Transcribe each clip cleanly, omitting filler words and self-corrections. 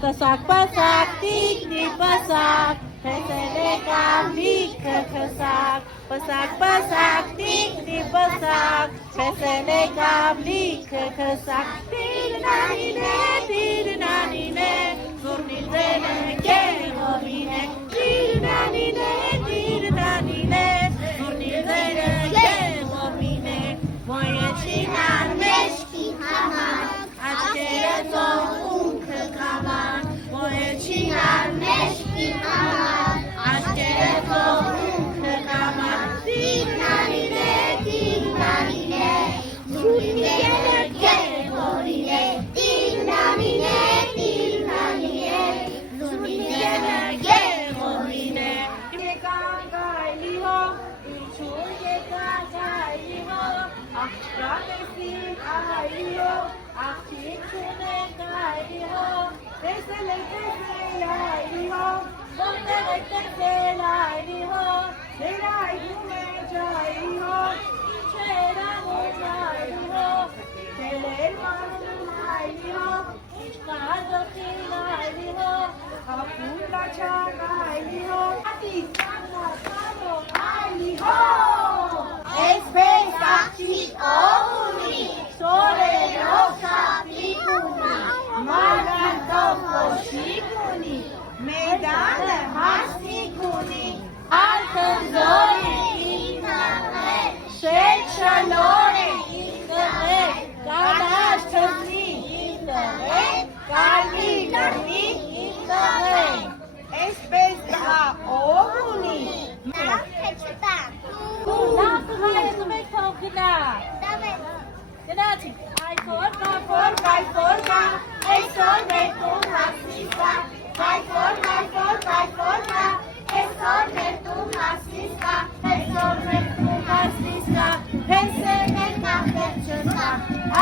Պսակ, տիկնի պսակ, հեսել եկավ լիքը խսակ, պսակ, տիկնի պսակ, հեսել եկավ լիքը խսակ, տիրնանին է, զուրնի ձենը կեղովին է, տիրնանին է, զուրնի ձենը կեղովին է, ոյեչինան մեջքի համար, աչկերը ծողունքը կամար, ոյեչինան մեջքի համար, աչկերը ծողունքը կամար, տիրնանին է, զուրնի ձենը կեղովին է, տիրնանին է, զուրնի ձենը կեղովին է, եկան գայլի հող, ինչու եկան գայլի հող, աղջկանեսին այլի հող, աղջիկ չունեն գայլի հող, տեսել եք այլի հող, որտեղ եք տեսել այլի հող, դեր այլում է ջայլի հող, ինչ էր անում այլի հող, դել էր մանում այլի հող, ինչ կազոխին այլի հող, ապում լաչան այլի հող, ատիկ ծանոք այլի հող, այսպես աղջիկ ով ունի, սորերով շապիկ ունի, մարգանտով կոշիկ ունի, մեդանը հասնիկ ունի, ալքնձոր է ինքնաղեր, շետ շլոր է ինքնաղեր, կանաշ թզնի ինքնաղեր, կարմի լրնի ինքնաղեր, այսպես դա ով ունի, Լավ թե չտա։ լավ հայեցում եք թող գնա, գնացիք, այսօր կայֆոր կա, այսօր ներտուն հասնիս կա, կայֆոր կա, այսօր ներտուն հասնիս կա, այսօր ներտուն հասնիս կա, հեսերներ կախեր չկա,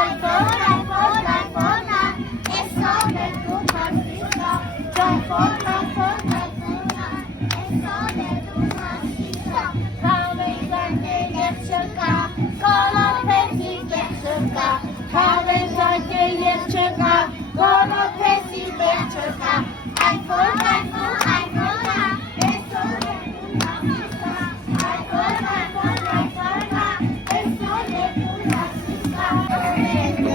այսօր կա, այսօր ներտուն հասնիս կա, կայֆոր կա, այսօր ներտուն հասնիս կա, Հավեզակել և չկա, կոլոպեցի և չկա, Հավեզակել և չկա, կոլոպեցի և չկա, Այվոր, այսօր ներտուն հասնիս կա, այսօր ներտուն հասնիս կա,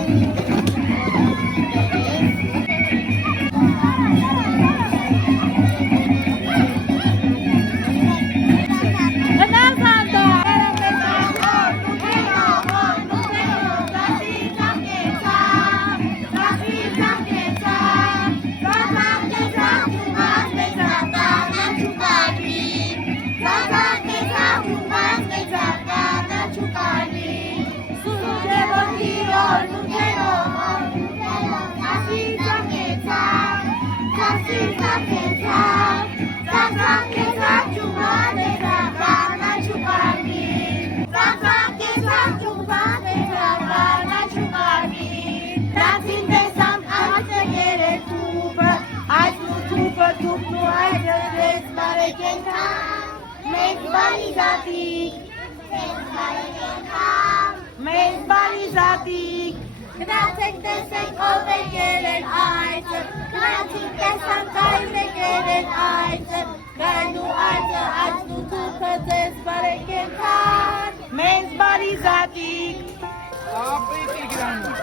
Մեզ բանիզատիկ Գնացեք տեսեք ով է գերել այծը Գնացիք տեսան կայմ է գերել այծը Գայն ու այծը այծն ու թուփը ձեզ բարեկենթան Մեզ բանիզատիկ Ապրիքի գրանում